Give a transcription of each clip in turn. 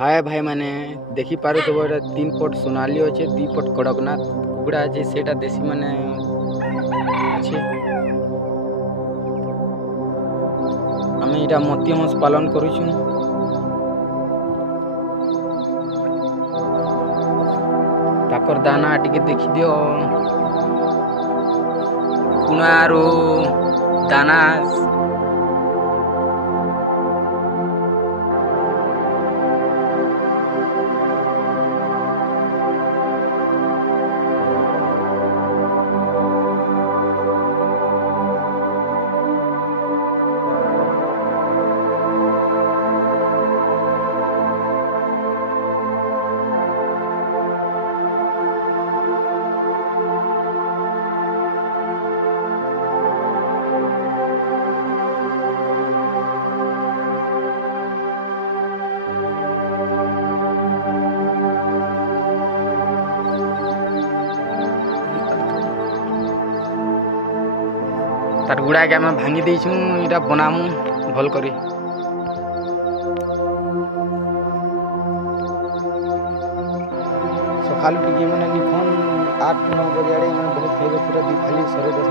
हाय भाई मैंने देखी पारे तो बोले 3 पट सोनाली अच्छे 2 पट कड़कनाथ कुकुड़ा अच्छे सेटा देसी माने अच्छे आम इटा मोती हंस पालन करुछु ताकर दाना टिके देखी दियो कुणारो दाना तार गुड़ा के आम भांगी देछू इटा बनामु भल करी सकालू टिके मैंने निखन 8-9 बजे आड़े मैंने बहुत खाइबे पूरा 2 थाली सरे देस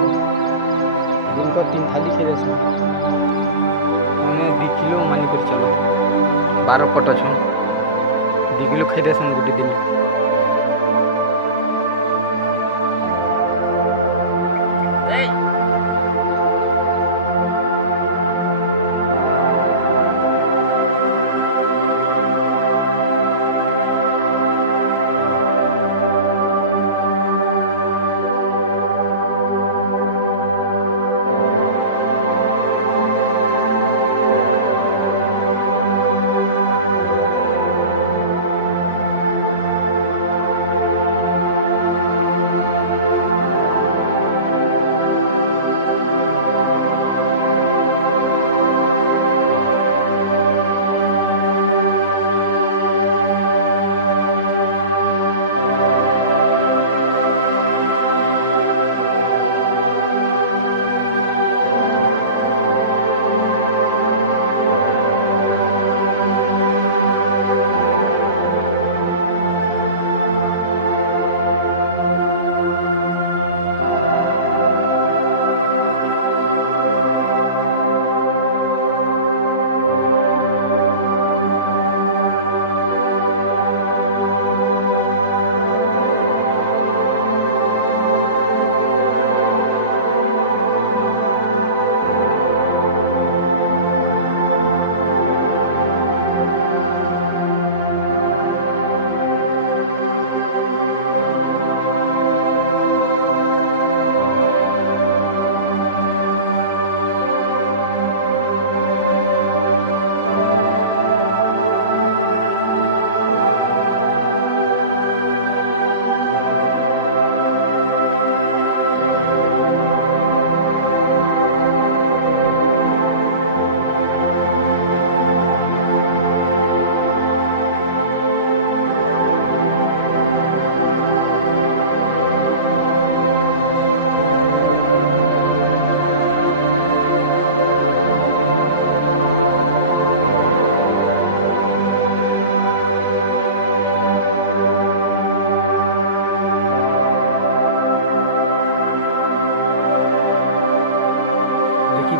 दिन को 3 थाली खाई देस मैंने 2 किलो मानी कर चलो 12 पट छ 2 किलो खाई देस गोटे दिन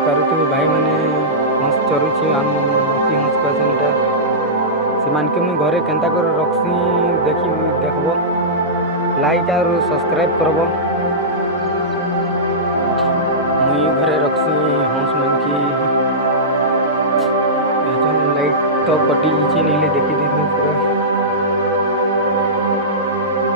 पारुथिबे भाई मैंने हंस चरुछि आम मोती हंस कहसन इटा से मान के मुई घरे केंता कर रखसी देखबो लाइक और सब्सक्राइब करबो मुई घरे रखसी हंस मन की लाइट तो कटी छी नहीं देखी दी पूरा।